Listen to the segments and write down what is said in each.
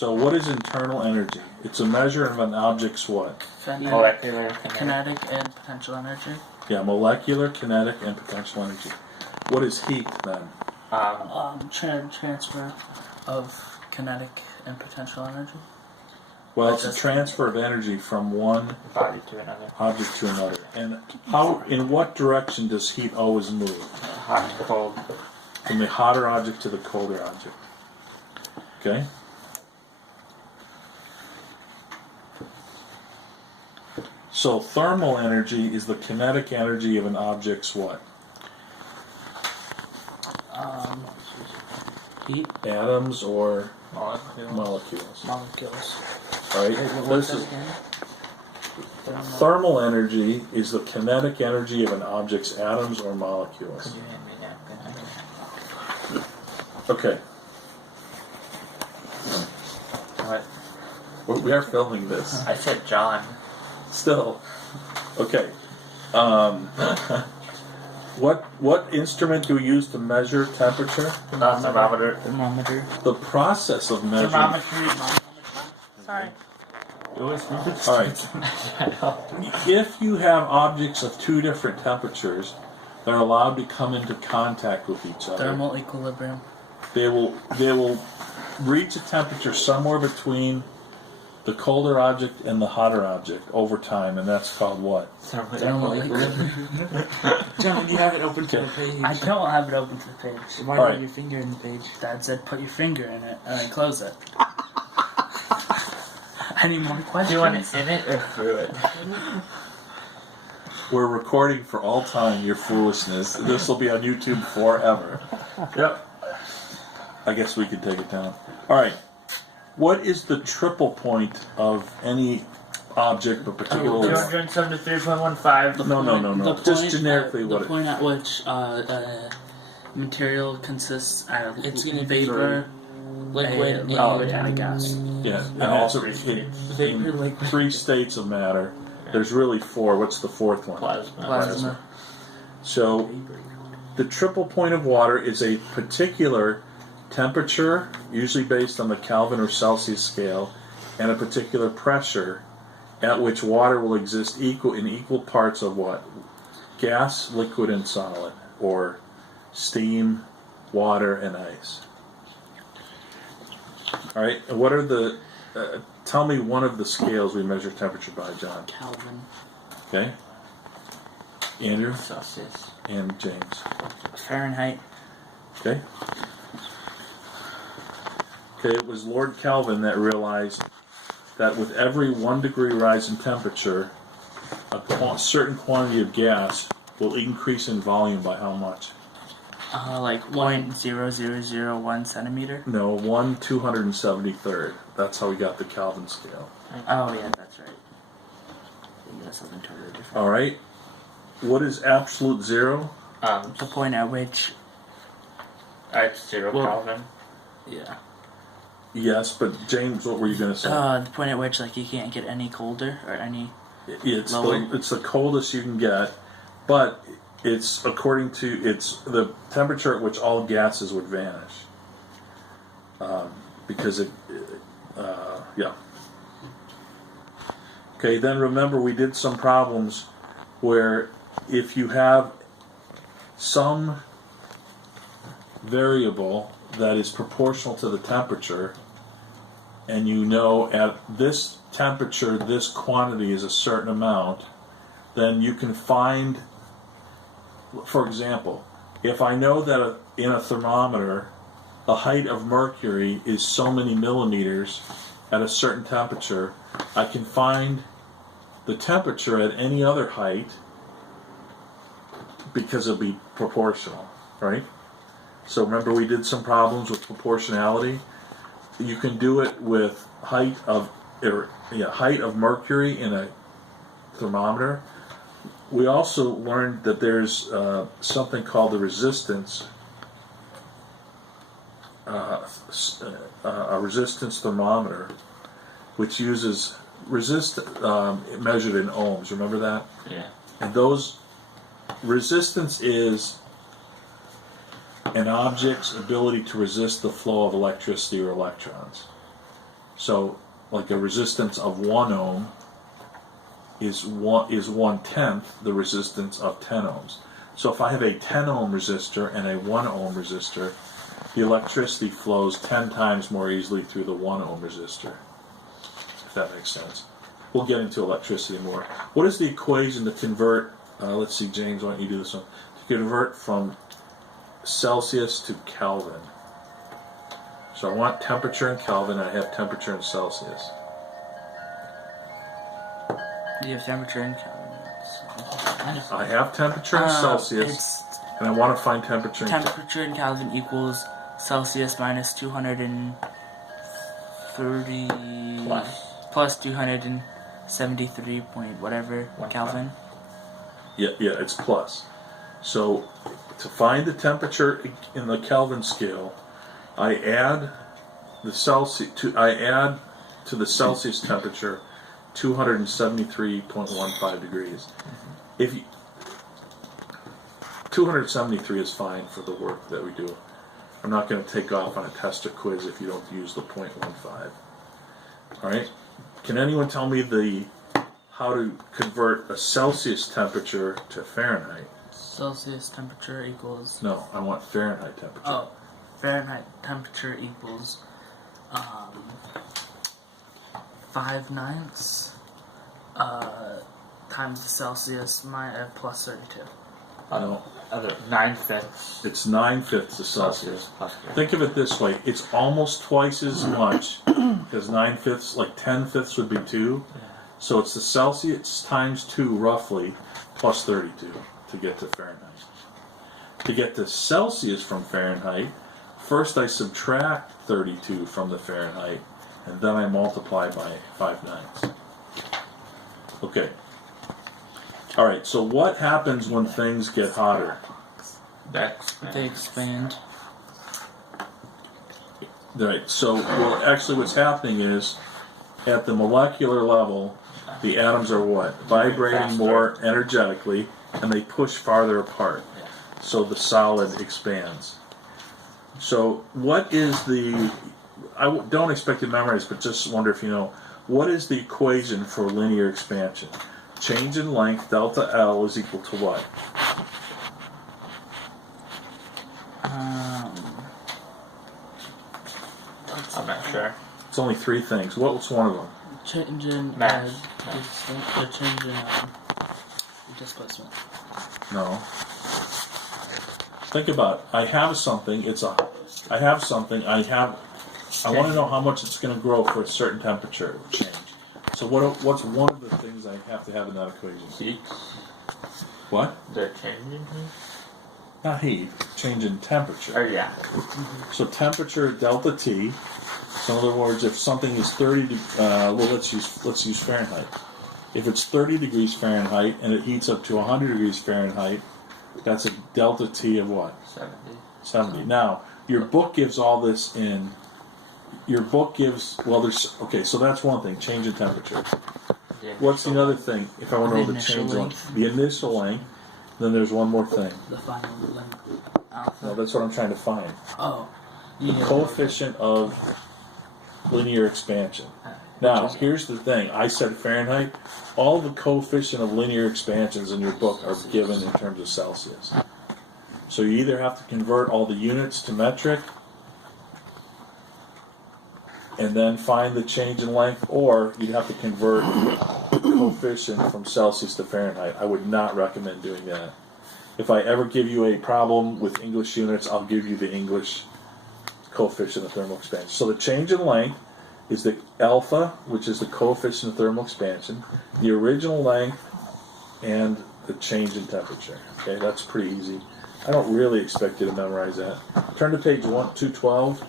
So what is internal energy? It's a measure of an object's what? Molecular Kinetic and potential energy. Yeah, molecular, kinetic, and potential energy. What is heat then? Transfer of kinetic and potential energy. Well, it's a transfer of energy from one body to another. object to another. And how? In what direction does heat always move? Hot to cold. From the hotter object to the colder object. Okay? So thermal energy is the kinetic energy of an object's what? Heat. Atoms or Molecules. molecules. Molecules. Right? This is thermal energy is the kinetic energy of an object's atoms or molecules. Could you hand me that? Okay. What? We are filming this. I said John. Still. Okay. What instrument do we use to measure temperature? Thermometer. Thermometer. The process of measuring. Thermometer. Sorry. Alright. If you have objects of two different temperatures, they're allowed to come into contact with each other. Thermal equilibrium. They will reach a temperature somewhere between the colder object and the hotter object over time, and that's called what? Thermal equilibrium. John, you have it open to the page. I don't have it open to the page. Why All not right. your finger in the page? Dad said put your finger in it and then close it. Any more questions? Do you want it in it or through it? We're recording for all time your foolishness. This will be on YouTube forever. Yep. I guess we can take it down. Alright. What is the triple point of any object, but particularly... 273.15. No. Just generically the what it... point at which material consists of It's gonna be vapor, liquid, liquid, and a gas. Yeah, and Oh, also three in Vapor, liquid. 3 states of matter. There's really 4. What's the fourth one? Plasma. Plasma. So, the triple point of water is a particular temperature, usually based on the Kelvin or Celsius scale, and a particular pressure at which water will exist in equal parts of what? Gas, liquid, and solid, or steam, water, and ice. All right. And what are the? Tell me one of the scales we measure temperature by, John. Kelvin. Okay. Andrew Celsius. and James. Fahrenheit. Okay. Okay. It was Lord Kelvin that realized that with every 1 degree rise in temperature, a certain quantity of gas will increase in volume by how much? Like 0.0001 centimeter. No, 1/273rd. That's how we got the Kelvin scale. Oh yeah, that's right. You got something totally different. All right. What is absolute zero? The point at which, It's 0 Well- Kelvin. yeah. Yes, but James, what were you going to say? The point at which like you can't get any colder or any. It's lower? it's the coldest you can get, but it's according to the temperature at which all gases would vanish. Because yeah. Okay, then remember we did some problems where if you have some variable that is proportional to the temperature, and you know at this temperature this quantity is a certain amount, then you can find, for example, if I know that in a thermometer the height of mercury is so many millimeters at a certain temperature, I can find the temperature at any other height because it'll be proportional, right? So remember we did some problems with proportionality. You can do it with height of mercury in a thermometer. We also learned that there's something called the resistance, a resistance thermometer, which uses measured in ohms. Remember that? Yeah. And those resistance is an object's ability to resist the flow of electricity or electrons. So, like a resistance of 1 ohm is 1/10 the resistance of 10 ohms. So if I have a 10 ohm resistor and a 1 ohm resistor, the electricity flows 10 times more easily through the 1 ohm resistor. If that makes sense. We'll get into electricity more. What is the equation to convert, let's see, James, why don't you do this one? To convert from Celsius to Kelvin. So I want temperature in Kelvin, and I have temperature in Celsius. You have temperature in Kelvin. I have temperature in Celsius, It's and I want to find temperature in Kelvin. temperature in Kelvin equals Celsius minus 230 plus 273 point whatever 1 Kelvin. Yeah, it's plus. So to find the temperature in the Kelvin scale, I add the Celsius to the Celsius temperature 273.15 degrees. If you, 273 is fine for the work that we do. I'm not going to take off on a test or quiz if you don't use the 0.15. All right. Can anyone tell me how to convert a Celsius temperature to Fahrenheit? Celsius temperature equals No, I want Fahrenheit temperature. Fahrenheit temperature equals 5/9 times the Celsius plus 32. No, Other 9/5 it's 9/5 of Celsius. plus. Think of it this way: it's almost twice as much because 9/5, like 10/5 would be 2. So it's the Celsius times 2 roughly plus 32 to get to Fahrenheit. To get to Celsius from Fahrenheit, first I subtract 32 from the Fahrenheit, and then I multiply by 5/9. Okay. All right. So what happens when things get hotter? They expand. Right. So what's happening is, at the molecular level, the atoms are what? Vibrating Faster. more energetically, and they push farther apart. So the solid expands. So what is don't expect you to memorize, but just wonder if you know, what is the equation for linear expansion? Change in length, delta L, is equal to what? I'm not sure. It's only 3 things. What's one of them? Change in Mass. the change in displacement. No. Think about it. I have something. I want to know how much it's going to grow for a certain temperature change. So what's one of the things I have to have in that equation? Heat. What? They're changing heat. Not heat. Change in temperature. Or yeah. So temperature delta T. So in other words, if something is 30, let's use Fahrenheit. If it's 30 degrees Fahrenheit and it heats up to 100 degrees Fahrenheit, that's a delta T of what? 70. Now, your book gives all this in. Your book gives, so that's one thing, change in temperature. Yeah. What's the other thing? If I want to know The the initial change in length. the initial length, then there's one more thing. The final length. Alpha. No, that's what I'm trying to find. Oh. The coefficient of linear expansion. Now, here's the thing. I said Fahrenheit. All the coefficient of linear expansions in your book are given in terms of Celsius. So you either have to convert all the units to metric and then find the change in length, or you'd have to convert the coefficient from Celsius to Fahrenheit. I would not recommend doing that. If I ever give you a problem with English units, I'll give you the English coefficient of thermal expansion. So the change in length is the alpha, which is the coefficient of thermal expansion, the original length, and the change in temperature. Okay, that's pretty easy. I don't really expect you to memorize that. Turn to page 212.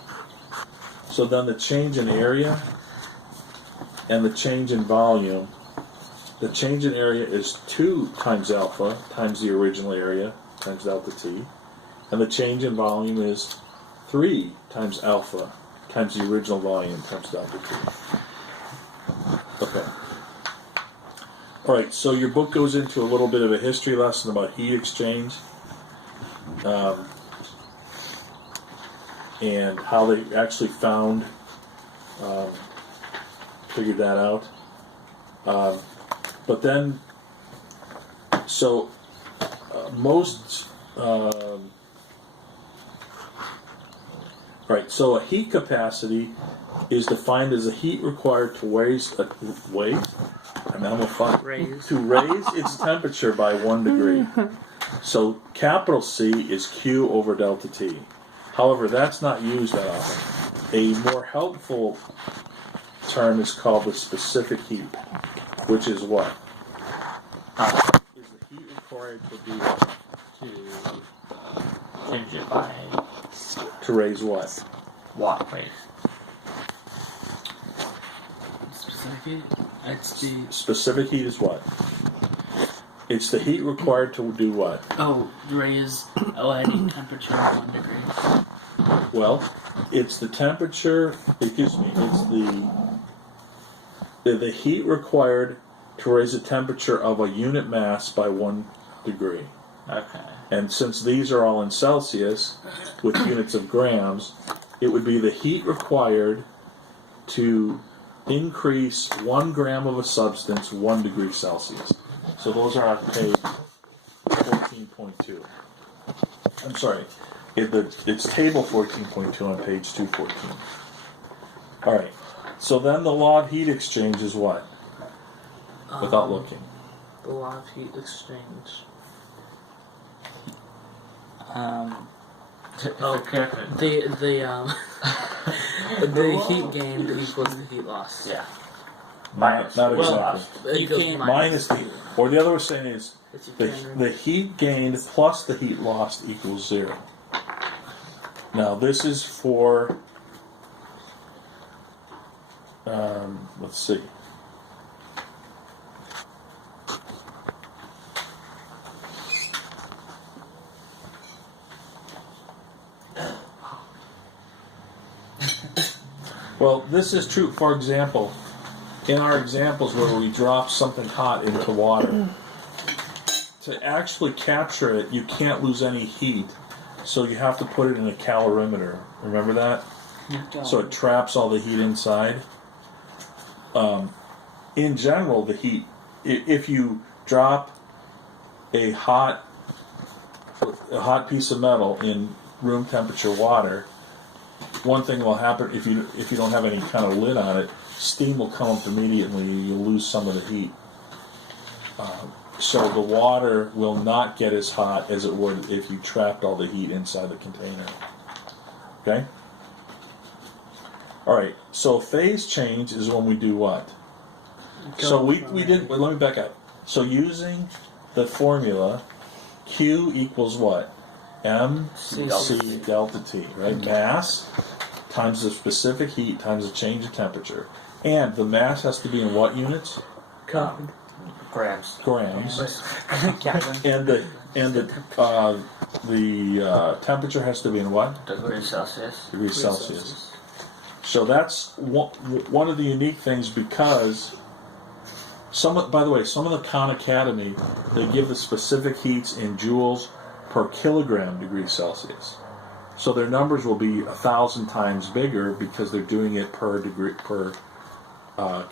So then the change in area and the change in volume. The change in area is 2 times alpha times the original area times delta T. And the change in volume is 3 times alpha times the original volume times delta T. Okay. Alright, so your book goes into a little bit of a history lesson about heat exchange. And how they actually found figured that out. But then, so most right. So a heat capacity is defined as the heat required to raise its temperature by 1 degree. So capital C is Q over delta T. However, that's not used that often. A more helpful term is called the specific heat, which is what? Is the heat required to do what? To change it by To raise what? watt weight. Specific heat? It's the. Specific heat is what? It's the heat required to do what? Raise any temperature 1 degree. Well, it's the temperature, excuse me, it's the heat required to raise the temperature of a unit mass by 1 degree. Okay. And since these are all in Celsius, with units of grams, it would be the heat required to increase 1 gram of a substance 1 degree Celsius. So those are on page 14.2. I'm sorry, it's table 14.2 on page 214. All right. So then the law of heat exchange is what? Without looking. The law of heat exchange. Okay. The heat gained equals the heat loss. Yeah. Not Well, exactly. You can't Minus the, or the other way of saying is It's you the, can- the heat gained plus the heat lost equals 0. Now this is for, let's see. Well, this is true, for example, in our examples where we drop something hot into water, to actually capture it, you can't lose any heat, so you have to put it in a calorimeter. Remember that? So it traps all the heat inside. In general, the heat, if you drop a hot piece of metal in room temperature water, one thing will happen if you don't have any kind of lid on it, steam will come up immediately. You lose some of the heat. So the water will not get as hot as it would if you trapped all the heat inside the container. Okay? All right. So phase change is when we do what? So we did. Wait, let me back up. So using the formula, Q equals what? MC delta T, right? Mass times the specific heat times the change in temperature, and the mass has to be in what units? Grams. Grams. Kelvin. And the temperature has to be in what? Degrees Celsius. Degrees Celsius. So that's one of the unique things, because by the way, some of the Khan Academy, they give the specific heats in joules per kilogram degrees Celsius. So their numbers will be 1,000 times bigger because they're doing it per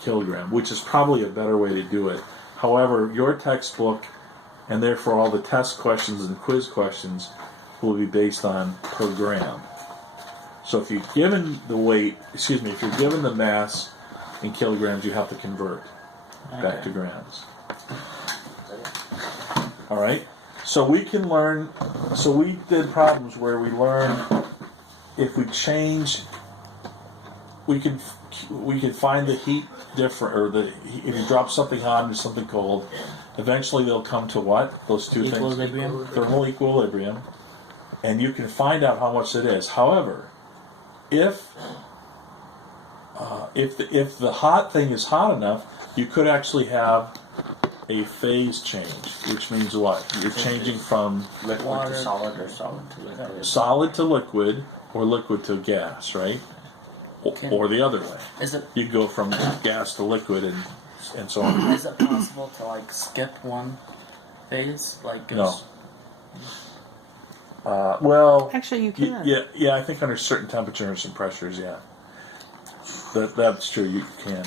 kilogram, which is probably a better way to do it. However, your textbook, and therefore all the test questions and quiz questions, will be based on per gram. So if you're given the weight, if you're given the mass in kilograms, you have to convert back to grams. All right. So we can learn. So we did problems where we learned if we change, we could find the heat different, or if you drop something hot into something cold, eventually they'll come to what? Those two Equilibrium. things, thermal equilibrium, and you can find out how much it is. However, if the hot thing is hot enough, you could actually have a phase change, which means what? You're changing from Liquid Water. to solid or solid to liquid. solid to liquid or liquid to gas, right? Okay. Or the other way. Is it You go from gas to liquid and so on. is it possible to skip one phase? No. Well, Actually, you can. Yeah. I think under certain temperatures and pressures, yeah. That's true. You can.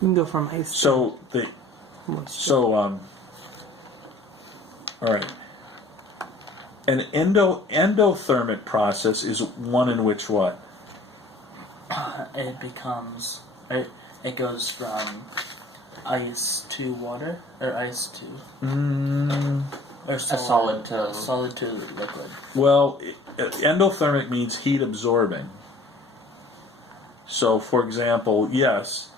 can go from ice So the to moisture. so all right. An endothermic process is one in which what? It becomes. It goes from ice to water, or ice to. Or solid to- solid to liquid. Well, endothermic means heat absorbing. So, for example, yes,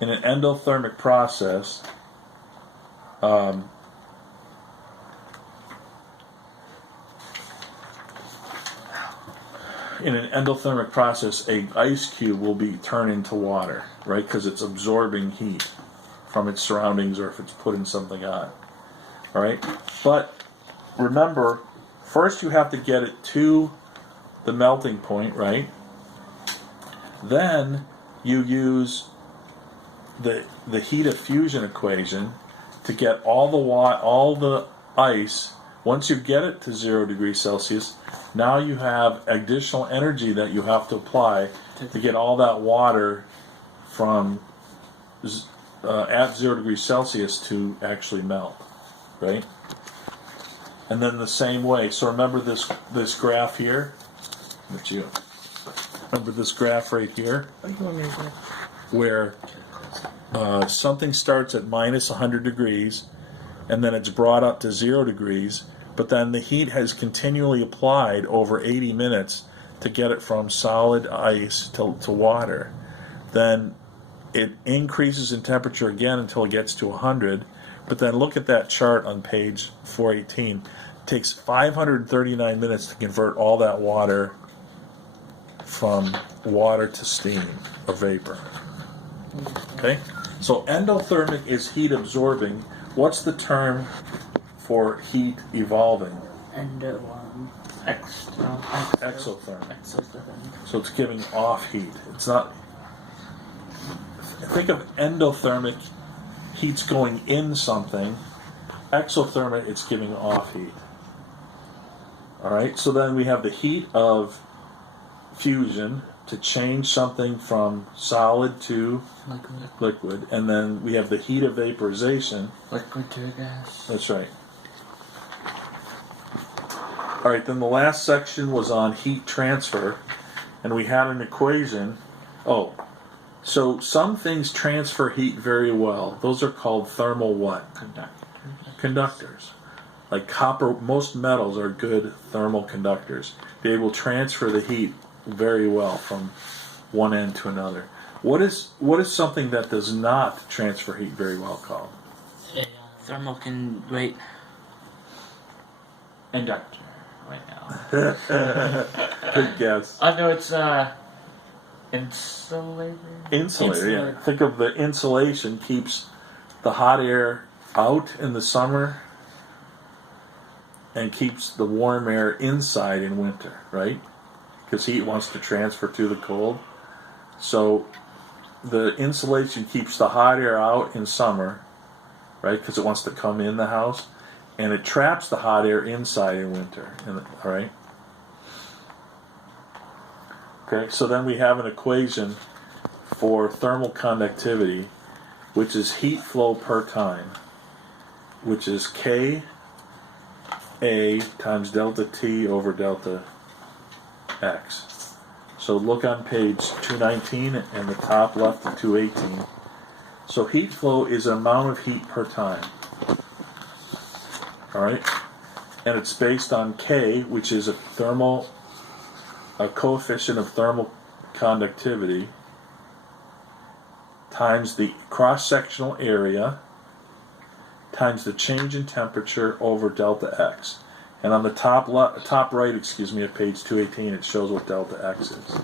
in an endothermic process, a ice cube will be turned into water, right? Because it's absorbing heat from its surroundings, or if it's putting something on, all right? But remember, first you have to get it to the melting point, right? Then you use the heat of fusion equation to get all the ice. Once you get it to 0 degrees Celsius, now you have additional energy that you have to apply to get all that water from at 0 degrees Celsius to actually melt, right? And then the same way. So remember this graph here. Remember this graph right here, What do you want me to do? where something starts at minus 100 degrees, and then it's brought up to 0 degrees, but then the heat has continually applied over 80 minutes to get it from solid ice to water. Then it increases in temperature again until it gets to 100, but then look at that chart on page 418. It takes 539 minutes to convert all that water from water to steam or vapor. Okay? So endothermic is heat absorbing. What's the term for heat evolving? Exothermic. So it's giving off heat. It's not. Think of endothermic, heat's going in something. Exothermic, it's giving off heat. All right. So then we have the heat of fusion to change something from solid to liquid, and then we have the heat of vaporization. Liquid to gas. That's right. All right, then the last section was on heat transfer, and we had an equation. Oh, so some things transfer heat very well. Those are called thermal what? Conductors. Like copper, most metals are good thermal conductors. They will transfer the heat very well from one end to another. What is something that does not transfer heat very well called? Wait. Inductor. Right now. Good guess. I know it's insulator. Insulator, yeah. Think of the insulation keeps the hot air out in the summer and keeps the warm air inside in winter, right? Because heat wants to transfer to the cold. So the insulation keeps the hot air out in summer, right? Because it wants to come in the house. And it traps the hot air inside in winter. All right? Okay, so then we have an equation for thermal conductivity, which is heat flow per time, which is Ka times delta T over delta X. So look on page 219 and the top left of 218. So heat flow is amount of heat per time. All right, and it's based on K, which is a coefficient of thermal conductivity, times the cross-sectional area, times the change in temperature over delta X. And on the top right, of page 218, it shows what delta X is.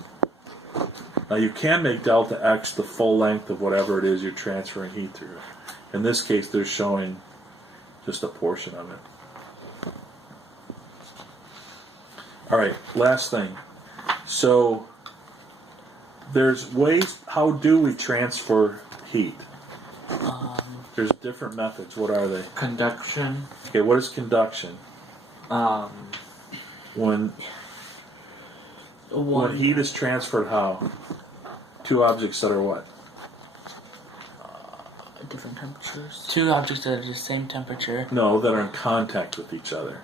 Now you can make delta X the full length of whatever it is you're transferring heat through. In this case, they're showing just a portion of it. All right, last thing. So there's ways. How do we transfer heat? There's different methods. What are they? Conduction. Okay, what is conduction? When heat is transferred, how? Two objects that are what? temperatures. Two objects that are the same temperature. No, that are in contact with each other.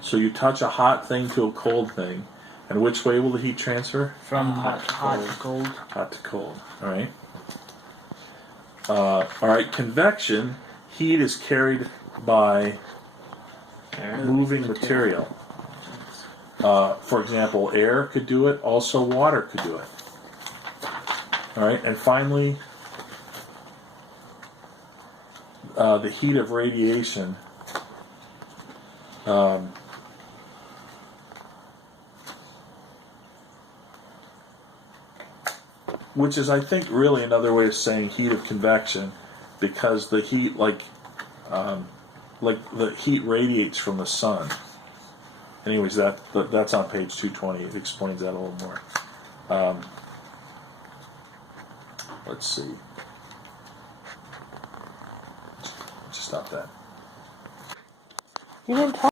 So you touch a hot thing to a cold thing, and which way will the heat transfer? From Hot to hot to cold. Hot to cold. All right. All right. Convection, heat is carried by There. moving material. For example, air could do it. Also, water could do it. All right. And finally, the heat of radiation. Which is, I think, really another way of saying heat of convection, because the heat, like the heat radiates from the sun. Anyways, that's on page 220. It explains that a little more. Let's see. Just stop that. You didn't talk.